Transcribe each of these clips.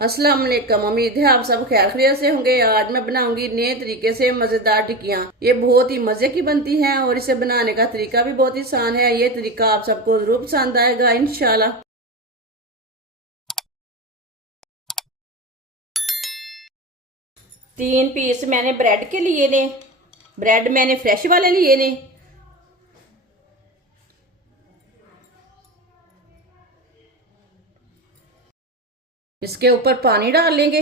अस्सलाम वालेकुम। उम्मीद है आप सब खैर खैरियत से होंगे। आज मैं बनाऊंगी नए तरीके से मजेदार टिक्कियाँ। ये बहुत ही मजे की बनती हैं और इसे बनाने का तरीका भी बहुत ही आसान है। ये तरीका आप सबको जरूर पसंद आएगा इंशाल्लाह। 3 पीस मैंने ब्रेड के लिए ने। ब्रेड मैंने फ्रेश वाले लिए ने। इसके ऊपर पानी डाल लेंगे।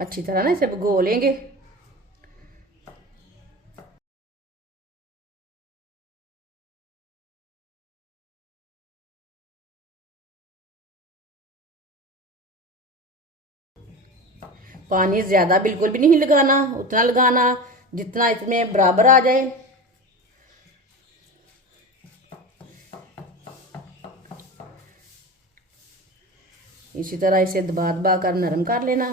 अच्छी तरह ना इसे भिगो लेंगे। पानी ज्यादा बिल्कुल भी नहीं लगाना, उतना लगाना जितना इसमें बराबर आ जाए। इसी तरह इसे दबा दबा कर नरम कर लेना।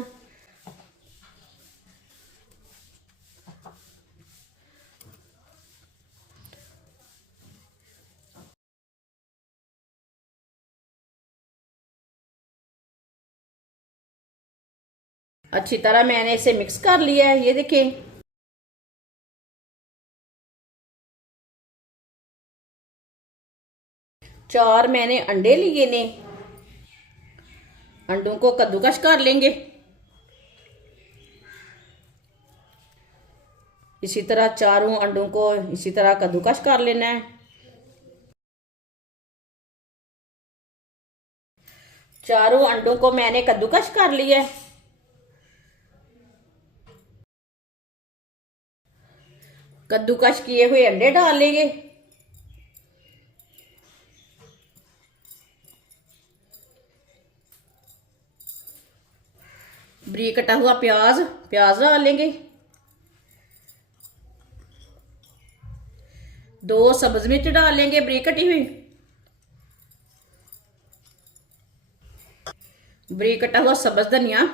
अच्छी तरह मैंने इसे मिक्स कर लिया है। ये देखें, 4 मैंने अंडे लिए ने। अंडों को कद्दूकश कर लेंगे। इसी तरह चारों अंडों को इसी तरह कद्दूकश कर लेना है। चारों अंडों को मैंने कद्दूकश कर लिया है। कद्दूकश किए हुए अंडे डाल लेंगे। बारीक कटा हुआ प्याज प्याज डाल लेंगे। 2 सब्ज मिर्च डाल लेंगे बारीक कटी हुई। बारीक कटा हुआ सब्ज धनिया।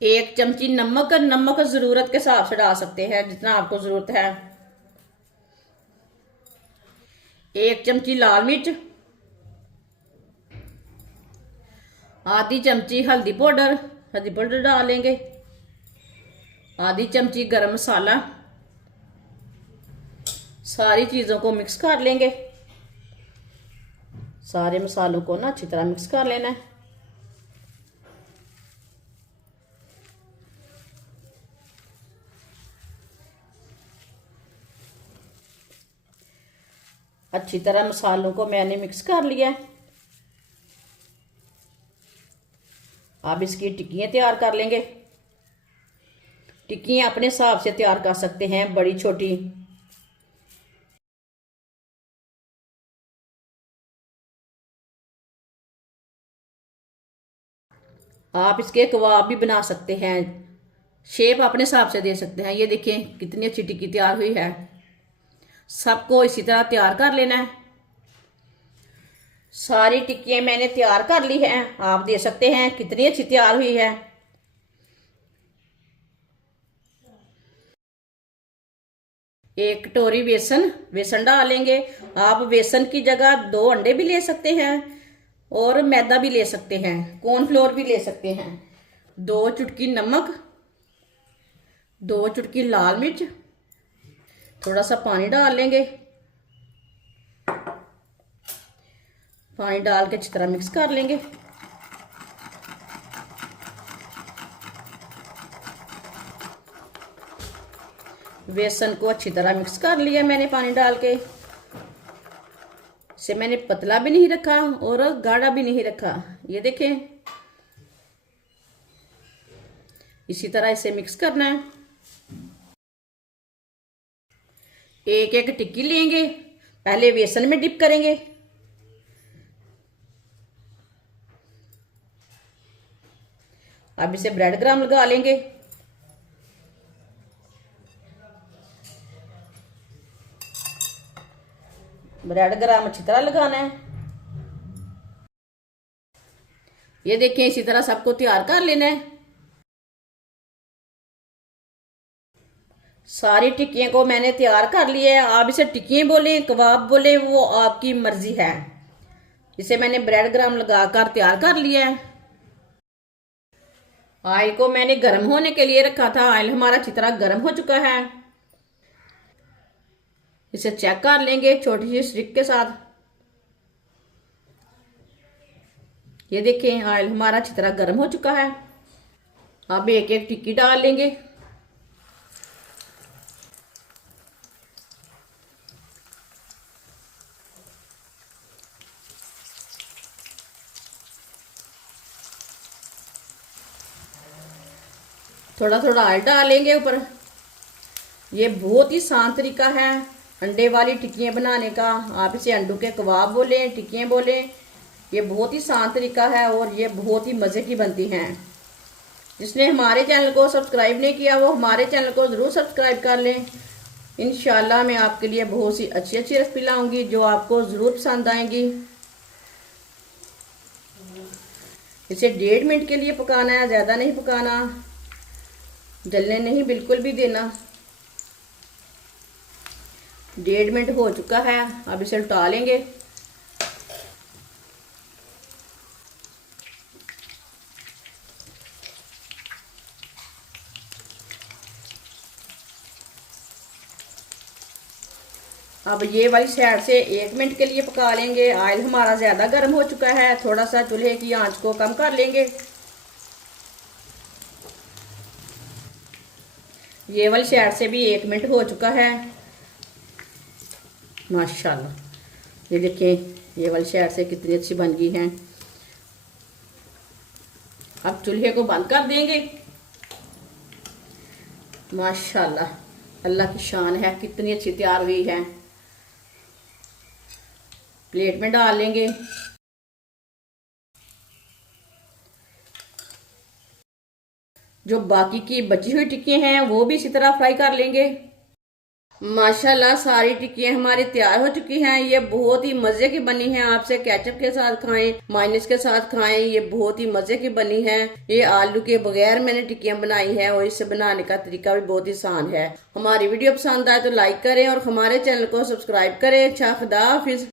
1 चमची नमक। नमक जरूरत के हिसाब से डाल सकते हैं जितना आपको जरूरत है। 1 चमची लाल मिर्च। आधी चमची हल्दी पाउडर डाल लेंगे। आधी चमची गरम मसाला। सारी चीजों को मिक्स कर लेंगे। सारे मसालों को ना अच्छी तरह मिक्स कर लेना है। अच्छी तरह मसालों को मैंने मिक्स कर लिया है। अब इसकी टिक्कियाँ तैयार कर लेंगे। टिक्कियाँ अपने हिसाब से तैयार कर सकते हैं, बड़ी छोटी। आप इसके कबाब भी बना सकते हैं। शेप अपने हिसाब से दे सकते हैं। ये देखें कितनी अच्छी टिक्की तैयार हुई है। सबको इसी तरह तैयार कर लेना है। सारी टिक्कियाँ मैंने तैयार कर ली हैं। आप देख सकते हैं कितनी अच्छी तैयार हुई है। एक कटोरी बेसन बेसन डालेंगे। आप बेसन की जगह 2 अंडे भी ले सकते हैं और मैदा भी ले सकते हैं, कॉर्नफ्लोर भी ले सकते हैं। 2 चुटकी नमक, 2 चुटकी लाल मिर्च, थोड़ा सा पानी डाल लेंगे। पानी डाल के अच्छी तरह मिक्स कर लेंगे। बेसन को अच्छी तरह मिक्स कर लिया मैंने पानी डाल के। इसे मैंने पतला भी नहीं रखा और गाढ़ा भी नहीं रखा। ये देखें, इसी तरह इसे मिक्स करना है। एक एक टिक्की लेंगे, पहले बेसन में डिप करेंगे। अब इसे ब्रेड क्रम्ब लगा लेंगे। ब्रेड क्रम्ब अच्छी तरह लगाना है। ये देखें इसी तरह सबको तैयार कर लेना है। सारी टिक्कियों को मैंने तैयार कर लिया है। आप इसे टिक्कियाँ बोले, कबाब बोले, वो आपकी मर्जी है। इसे मैंने ब्रेड ग्राम लगाकर तैयार कर लिया है। ऑयल को मैंने गर्म होने के लिए रखा था। ऑयल हमारा अच्छी तरह गर्म हो चुका है। इसे चेक कर लेंगे छोटी सी स्टिक के साथ। ये देखें, ऑयल हमारा अच्छी तरह गर्म हो चुका है। अब एक एक टिक्की डाल लेंगे। थोड़ा थोड़ा ऑयल डालेंगे ऊपर। ये बहुत ही आसान तरीका है अंडे वाली टिक्कियाँ बनाने का। आप इसे अंडों के कबाब बोलें, टिक्कियाँ बोलें, ये बहुत ही आसान तरीका है और ये बहुत ही मज़े की बनती हैं। जिसने हमारे चैनल को सब्सक्राइब नहीं किया वो हमारे चैनल को ज़रूर सब्सक्राइब कर लें। इंशाल्लाह मैं आपके लिए बहुत सी अच्छी अच्छी रेसिपी लाऊंगी जो आपको ज़रूर पसंद आएंगी। इसे 1.5 मिनट के लिए पकाना है, ज़्यादा नहीं पकाना, जलने नहीं बिल्कुल भी देना। 1.5 मिनट हो चुका है। अब इसे उल्टा लेंगे। अब ये वाली साइड से 1 मिनट के लिए पका लेंगे। ऑयल हमारा ज़्यादा गर्म हो चुका है। थोड़ा सा चूल्हे की आंच को कम कर लेंगे। ये वाली साइड से भी 1 मिनट हो चुका है। माशाल्लाह, ये देखें ये वाली साइड से कितनी अच्छी बन गई है। अब चूल्हे को बंद कर देंगे। माशाल्लाह, अल्लाह की शान है, कितनी अच्छी तैयार हुई है। प्लेट में डाल लेंगे। जो बाकी की बची हुई टिक्कियाँ हैं वो भी इसी तरह फ्राई कर लेंगे। माशाल्लाह, सारी टिक्कियाँ हमारी तैयार हो चुकी हैं। ये बहुत ही मज़े की बनी है। आपसे केचप के साथ खाएं, मायोनीज के साथ खाएं, ये बहुत ही मज़े की बनी है। ये आलू के बगैर मैंने टिक्कियाँ बनाई है और इसे बनाने का तरीका भी बहुत ही आसान है। हमारी वीडियो पसंद आए तो लाइक करें और हमारे चैनल को सब्सक्राइब करें। अच्छा, खुदा हाफिज।